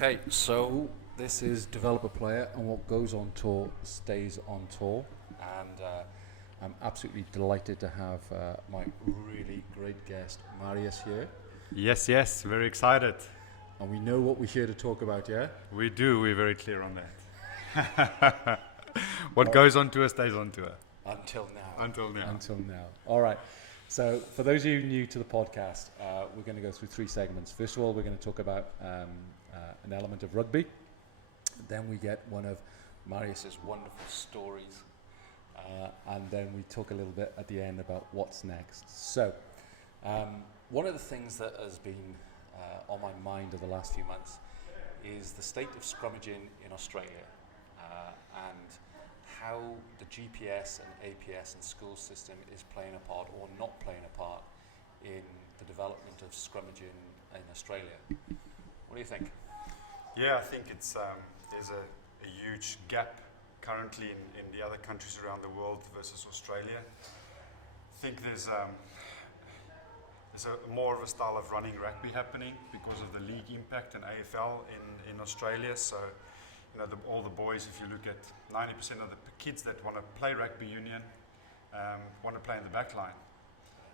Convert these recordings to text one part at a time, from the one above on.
Okay, so this is Developer Player, and what goes on tour stays on tour. And I'm absolutely delighted to have my really great guest, Marius, here. Yes, very excited. And we know what we're here to talk about, yeah? We do, we're very clear on that. What goes on tour stays on tour. Until now. Until now. Until now. All right. So for those of you new to the podcast, we're going to go through three segments. First of all, we're going to talk about an element of rugby. Then we get one of Marius's wonderful stories. And then we talk a little bit at the end about what's next. So one of the things that has been on my mind over the last few months is the state of scrummaging in Australia and how the GPS and APS and school system is playing a part or not playing a part in the development of scrummaging in Australia. What do you think? Yeah, I think it's there's a huge gap currently in the other countries around the world versus Australia. I think there's a more of a style of running rugby happening because of the league impact and AFL in Australia. So, you know, all the boys, if you look at 90% of the kids that want to play rugby union, want to play in the back line.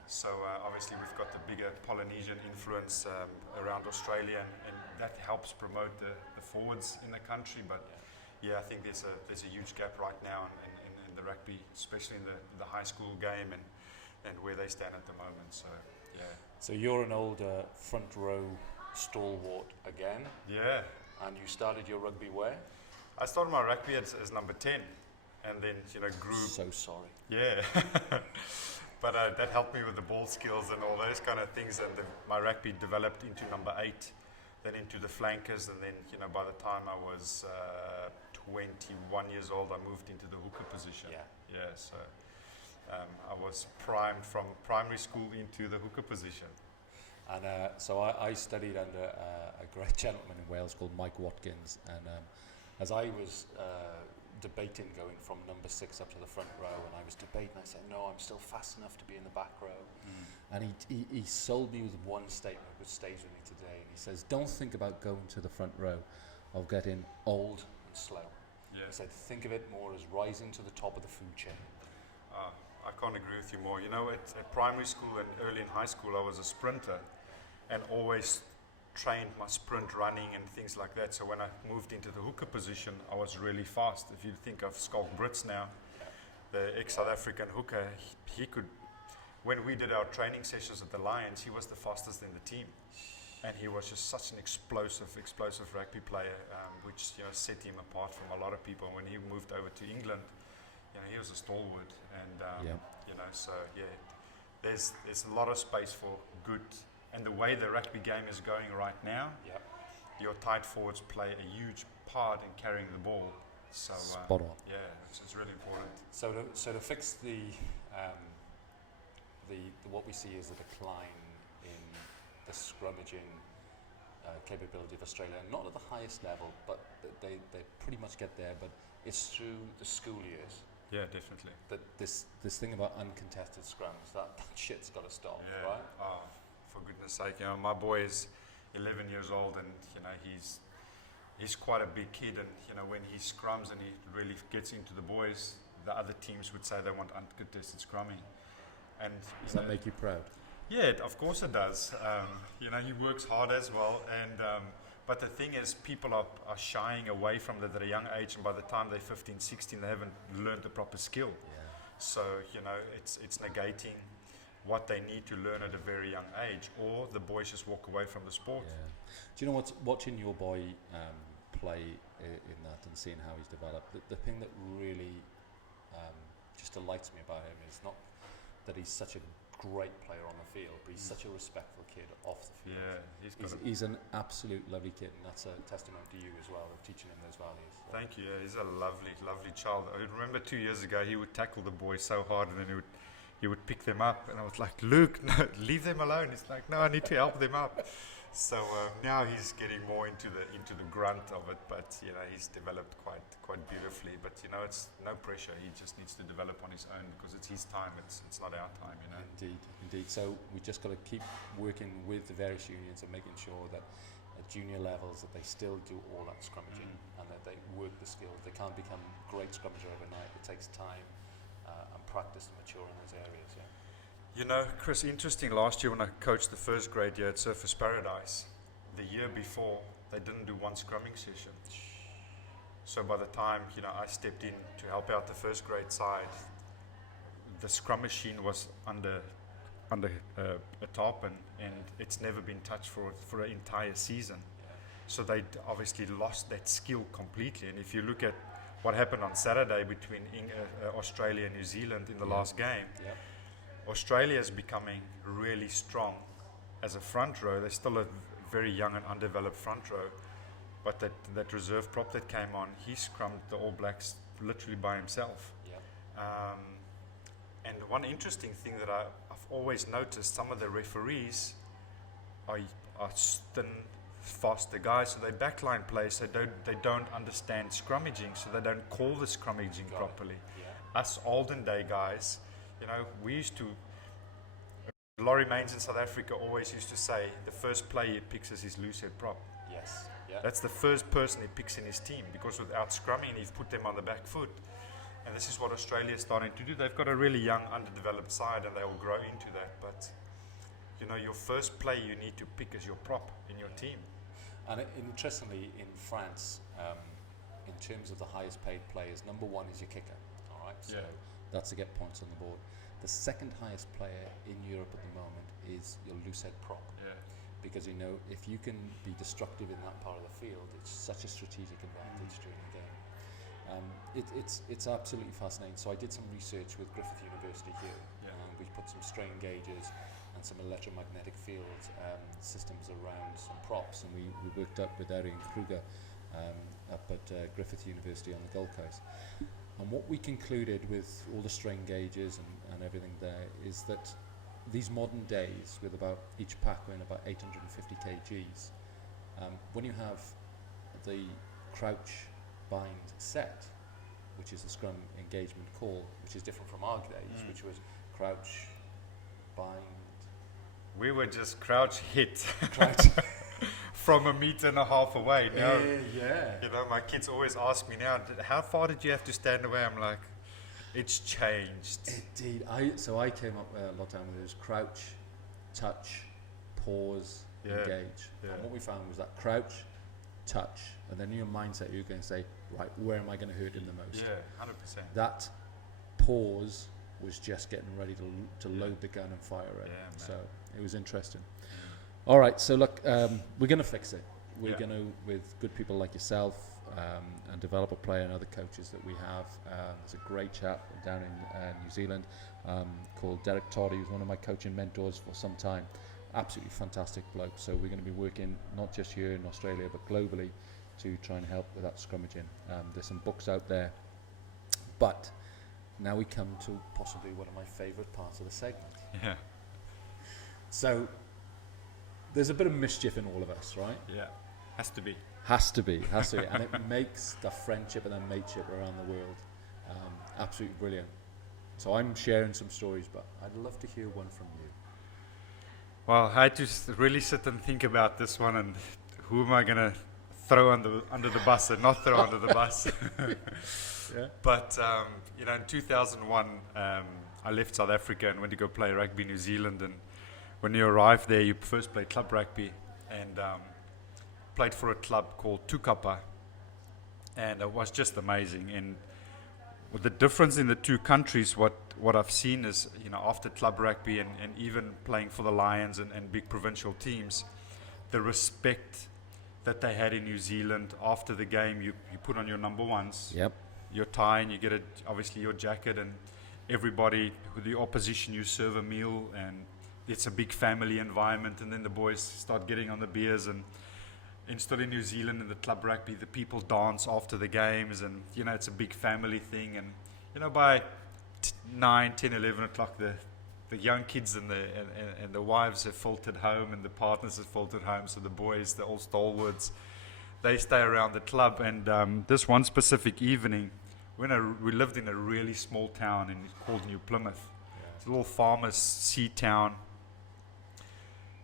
So obviously we've got the bigger Polynesian influence around Australia, and that helps promote the forwards in the country. But yeah, I think there's a huge gap right now in the rugby, especially in the high school game and where they stand at the moment. So yeah. So you're an older front row stalwart again. Yeah. And you started your rugby where? I started my rugby as number 10, and then grew. So sorry. Yeah. But that helped me with the ball skills and all those kind of things, and my rugby developed into number 8, then into the flankers, and then by the time I was 21 years old, I moved into the hooker position. Yeah. So I was primed from primary school into the hooker position. And so I studied under a great gentleman in Wales called Mike Watkins, and as I was debating going from number 6 up to the front row, and I was debating, I said, no, I'm still fast enough to be in the back row. And he sold me with one statement which stays with me today, and he says, don't think about going to the front row of getting old and slow. Yeah. He said, think of it more as rising to the top of the food chain. I can't agree with you more. At primary school and early in high school, I was a sprinter and always trained my sprint running and things like that. So when I moved into the hooker position, I was really fast. If you think of Skulk Brits now, the ex-South African hooker, he could, when we did our training sessions at the Lions, he was the fastest in the team. And he was just such an explosive rugby player, which set him apart from a lot of people. When he moved over to England, he was a stalwart, and so there's a lot of space for good. And the way the rugby game is going right now, your tight forwards play a huge part in carrying the ball. So spot on. Yeah, it's really important. So to fix the what we see is a decline in the scrummaging capability of Australia, not at the highest level, but they pretty much get there. But it's through the school years. Yeah, definitely. That this thing about uncontested scrums, that shit's got to stop, right? Oh, for goodness sake, my boy is 11 years old, and he's quite a big kid, and when he scrums and he really gets into the boys, the other teams would say they want uncontested scrumming. And does that make you proud? Yeah, of course it does. He works hard as well, and but the thing is, people are shying away from that at a young age, and by the time they're 15, 16, they haven't learned the proper skill. Yeah. So, it's negating what they need to learn at a very young age, or the boys just walk away from the sport. Yeah. Do you know what's watching your boy play in that and seeing how he's developed? The thing that really just delights me about him is not that he's such a great player on the field, but he's such a respectful kid off the field. Yeah, he's an absolute lovely kid, and that's a testament to you as well of teaching him those values. So. Thank you. Yeah, he's a lovely child. I remember 2 years ago he would tackle the boys so hard, and then he would pick them up, and I was like, Luke, no, leave them alone. He's like, no, I need to help them up. So now he's getting more into the grunt of it, but he's developed quite beautifully. But it's no pressure. He just needs to develop on his own because it's his time. It's not our time. Indeed. So we just got to keep working with the various unions and making sure that junior levels, that they still do all that scrummaging and that they work the skills. They can't become great scrummager overnight. It takes time and practice to mature in those areas. Yeah. You know, Chris, interesting, last year when I coached the first grade year at Surfers Paradise, the year before, they didn't do one scrumming session. So by the time, you know, I stepped in to help out the first grade side, the scrum machine was under a tarp, and it's never been touched for an entire season. So they obviously lost that skill completely. And if you look at what happened on Saturday between Australia and New Zealand in the last game, Australia is becoming really strong as a front row. They're still a very young and undeveloped front row, but that reserve prop that came on, he scrummed the All Blacks literally by himself. And one interesting thing that I've always noticed, some of the referees are thin, faster guys, so they backline play, so they don't understand scrummaging, so they don't call the scrummaging properly. Us olden day guys, you know, we used to, Laurie Mains in South Africa always used to say, the first player he picks is his loose head prop. Yes. Yeah. That's the first person he picks in his team, because without scrumming, he's put them on the back foot. And this is what Australia is starting to do. They've got a really young, underdeveloped side, and they will grow into that. But, you know, your first player you need to pick as your prop in your team. And interestingly, in France, in terms of the highest paid players, number one is your kicker. All right, so that's to get points on the board. The second highest player in Europe at the moment is your loose head prop. Because, you know, if you can be destructive in that part of the field, it's such a strategic advantage during the game. It's absolutely fascinating. So I did some research with Griffith University here. We put some strain gauges and some electromagnetic field systems around some props, and we worked up with Arian Kruger up at Griffith University on the Gold Coast. And what we concluded with all the strain gauges and everything there is that these modern days, with about each pack weighing about 850 kgs, when you have the crouch bind set, which is the scrum engagement call, which is different from our days, which was crouch, bind. We were just crouch hit from 1.5 meters away. Now, you know, my kids always ask me now, how far did you have to stand away? I'm like, it's changed. Indeed. So I came up a lot of time with it was crouch, touch, pause, engage. And what we found was that crouch, touch, and then in your mindset you're going to say, right, where am I going to hurt him the most? 100%. That pause was just getting ready to load the gun and fire it. So it was interesting. All right, so look, we're going to fix it. We're going to, with good people like yourself and developer player and other coaches that we have. There's a great chap down in New Zealand called Derek Todd. He was one of my coaching mentors for some time. Absolutely fantastic bloke. So we're going to be working not just here in Australia but globally to try and help with that scrummaging. There's some books out there, but now we come to possibly one of my favourite parts of the segment. So there's a bit of mischief in all of us, right? Has to be. And it makes the friendship and the mateship around the world absolutely brilliant. So I'm sharing some stories, but I'd love to hear one from you. Well, I had to really sit and think about this one, and who am I going to throw under the bus and not throw under the bus? But, you know, in 2001, I left South Africa and went to go play rugby New Zealand. And when you arrive there, you first play club rugby, and played for a club called Tukapa. And it was just amazing. And with the difference in the two countries, what I've seen is, you know, after club rugby and even playing for the Lions and big provincial teams, the respect that they had in New Zealand. After the game, you put on your number ones, your tie, and you get obviously your jacket, and everybody with the opposition, you serve a meal, and it's a big family environment. And then the boys start getting on the beers, and still in New Zealand in the club rugby, the people dance after the games, and you know, it's a big family thing. And you know, by 9, 10, 11 o'clock, the young kids and the wives have filtered home, and the partners have filtered home. So the boys, the old stalwarts, they stay around the club. And this one specific evening, we lived in a really small town called New Plymouth. It's a little farmer's sea town.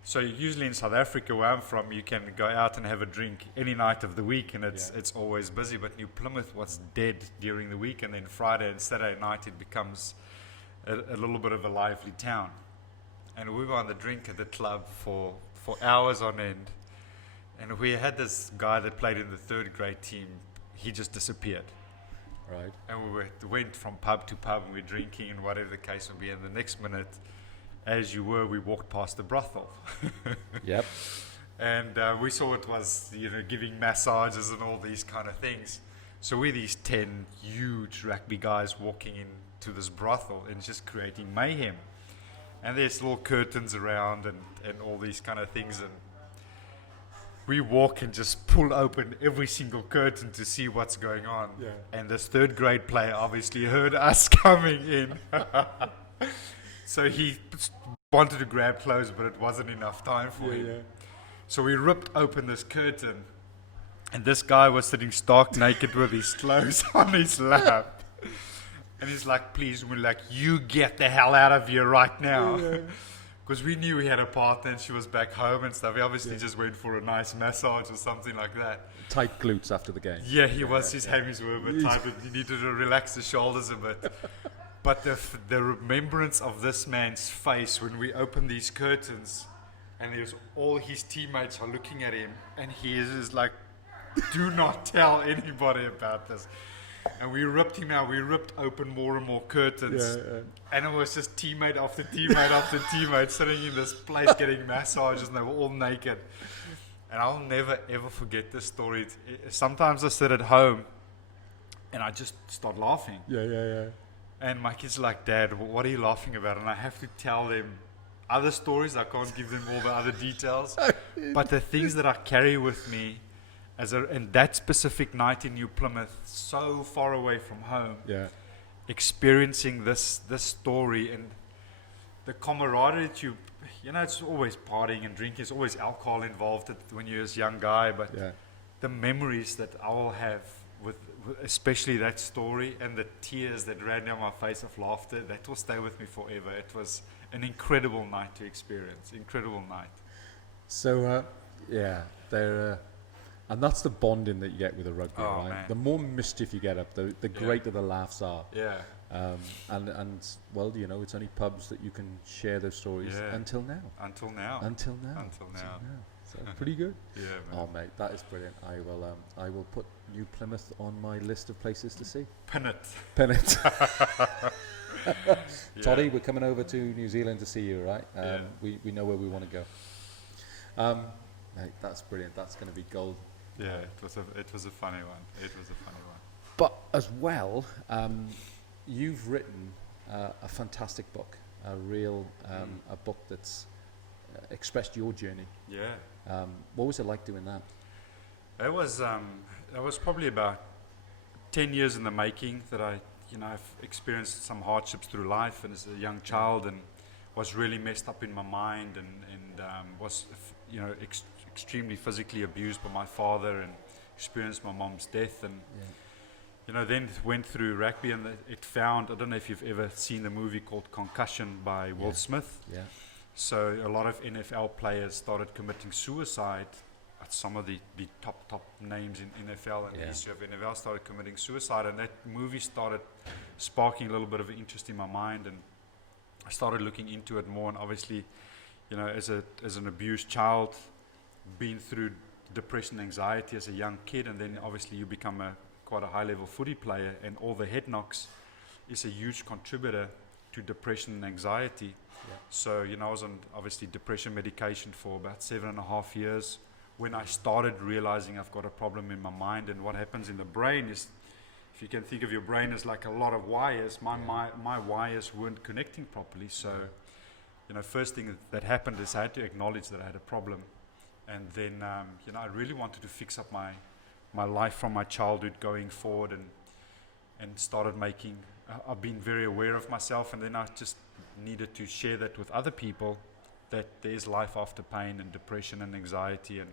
So usually in South Africa, where I'm from, you can go out and have a drink any night of the week, and it's always busy. But New Plymouth was dead during the week, and then Friday and Saturday night it becomes a little bit of a lively town. And we were on the drink at the club for hours on end. And we had this guy that played in the third grade team. He just disappeared. Right. And we went from pub to pub, and we're drinking and whatever the case would be. And the next minute, as you were, we walked past the brothel. Yep. And we saw it was, giving massages and all these kind of things. So we're these 10 huge rugby guys walking into this brothel and just creating mayhem. And there's little curtains around and all these kind of things. And we walk and just pull open every single curtain to see what's going on. Yeah. And this third grade player obviously heard us coming in. So he wanted to grab clothes, but it wasn't enough time for him. Yeah. So we ripped open this curtain, and this guy was sitting stark naked with his clothes on his lap. And he's like, please, we're like, you get the hell out of here right now. Because we knew he had a partner and she was back home and stuff. He obviously just went for a nice massage or something like that. Tight glutes after the game. Yeah, he was. His hammies were a bit tight, but he needed to relax the shoulders a bit. But the remembrance of this man's face when we opened these curtains, and there's all his teammates are looking at him, and he is just like, do not tell anybody about this. And we ripped him out. We ripped open more and more curtains. And it was just teammate after teammate after teammate sitting in this place getting massages, and they were all naked. And I'll never, ever forget this story. Sometimes I sit at home, and I just start laughing. And my kids are like, Dad, what are you laughing about? And I have to tell them other stories. I can't give them all the other details. But the things that I carry with me, and that specific night in New Plymouth, so far away from home, experiencing this story and the camaraderie that it's always partying and drinking. There's always alcohol involved when you're a young guy. But the memories that I will have with especially that story, and the tears that ran down my face of laughter, that will stay with me forever. It was an incredible night to experience. Incredible night. So, they're... and that's the bonding that you get with a rugby, right? Man. The more mischief you get up, the greater the laughs are. And well, it's only pubs that you can share those stories until now. Until now. So pretty good. Yeah, man. Oh, mate, that is brilliant. I will put New Plymouth on my list of places to see. Pin it. Toddy, we're coming over to New Zealand to see you, right? We know where we want to go. Mate, that's brilliant. That's going to be gold. Yeah, it was a funny one. But as well, you've written a fantastic book, a book that's expressed your journey. What was it like doing that? It was probably about 10 years in the making that I've experienced some hardships through life, and as a young child, and was really messed up in my mind, and was extremely physically abused by my father, and experienced my mom's death, and then went through rugby, and it found, I don't know if you've ever seen the movie called Concussion by Will Smith. So a lot of NFL players started committing suicide. Some of the top names in NFL and the history of NFL started committing suicide, and that movie started sparking a little bit of interest in my mind, and I started looking into it more. And obviously, as an abused child, been through depression, anxiety as a young kid, and then obviously you become quite a high-level footy player, and all the head knocks is a huge contributor to depression and anxiety. So I was on obviously depression medication for about 7.5 years. When I started realizing I've got a problem in my mind, and what happens in the brain is, if you can think of your brain as like a lot of wires, my wires weren't connecting properly. So, first thing that happened is I had to acknowledge that I had a problem, and then I really wanted to fix up my life from my childhood going forward, and started making. I've been very aware of myself, and then I just needed to share that with other people, that there's life after pain and depression and anxiety. And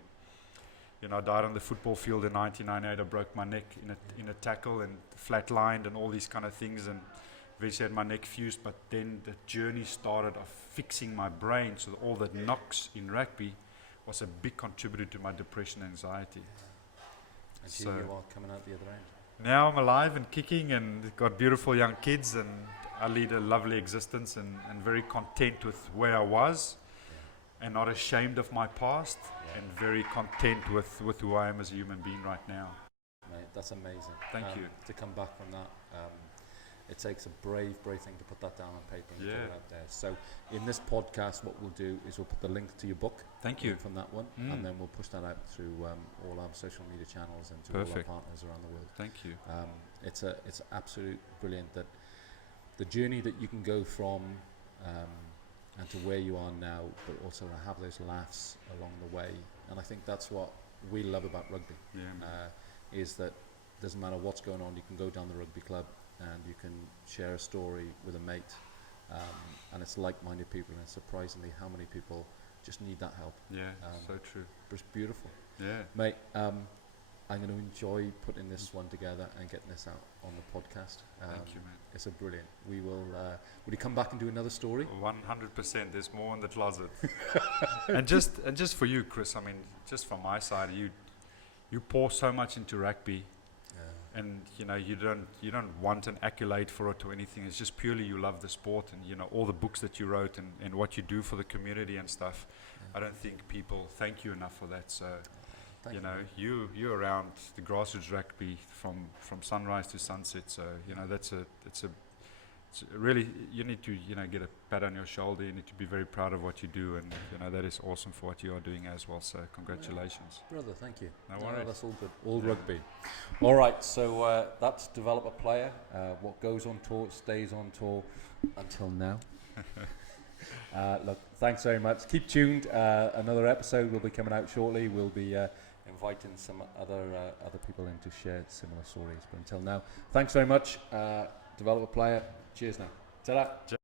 I died on the football field in 1998. I broke my neck in a tackle and flatlined and all these kind of things, and eventually had my neck fused, but then the journey started of fixing my brain, so that all the knocks in rugby was a big contributor to my depression and anxiety. And here you are coming out the other end. Now I'm alive and kicking and got beautiful young kids, and I lead a lovely existence and very content with where I was, and not ashamed of my past, and very content with who I am as a human being right now. Mate, that's amazing. Thank you. To come back from that, it takes a brave thing to put that down on paper and put it out there. So in this podcast, what we'll do is we'll put the link to your book. Thank you. From that one, and then we'll push that out through all our social media channels and to all our partners around the world. Thank you. It's absolute brilliant that the journey that you can go from and to where you are now, but also to have those laughs along the way. And I think that's what we love about rugby. Is that doesn't matter what's going on, you can go down the rugby club and you can share a story with a mate, and it's like-minded people, and surprisingly how many people just need that help. So true. It's beautiful. Mate, I'm going to enjoy putting this one together and getting this out on the podcast. Thank you, man. It's a brilliant. We will you come back and do another story? 100%. There's more in the closet. and just for you, Chris, I mean, just from my side, you pour so much into rugby. And you don't want an accolade for it or anything. It's just purely you love the sport, and all the books that you wrote and what you do for the community and stuff. I don't think people thank you enough for that. So you around the grassroots rugby from sunrise to sunset. So it's really, you need to get a pat on your shoulder. You need to be very proud of what you do, and that is awesome for what you are doing as well. So congratulations, brother. Thank you. No worries. That's all good. All rugby. All right. So that's develop a player. What goes on tour stays on tour until now. Look, thanks very much. Keep tuned. Another episode will be coming out shortly. We'll be inviting some other people in to share similar stories. But until now, thanks very much. Develop a player. Cheers now. Ta-da.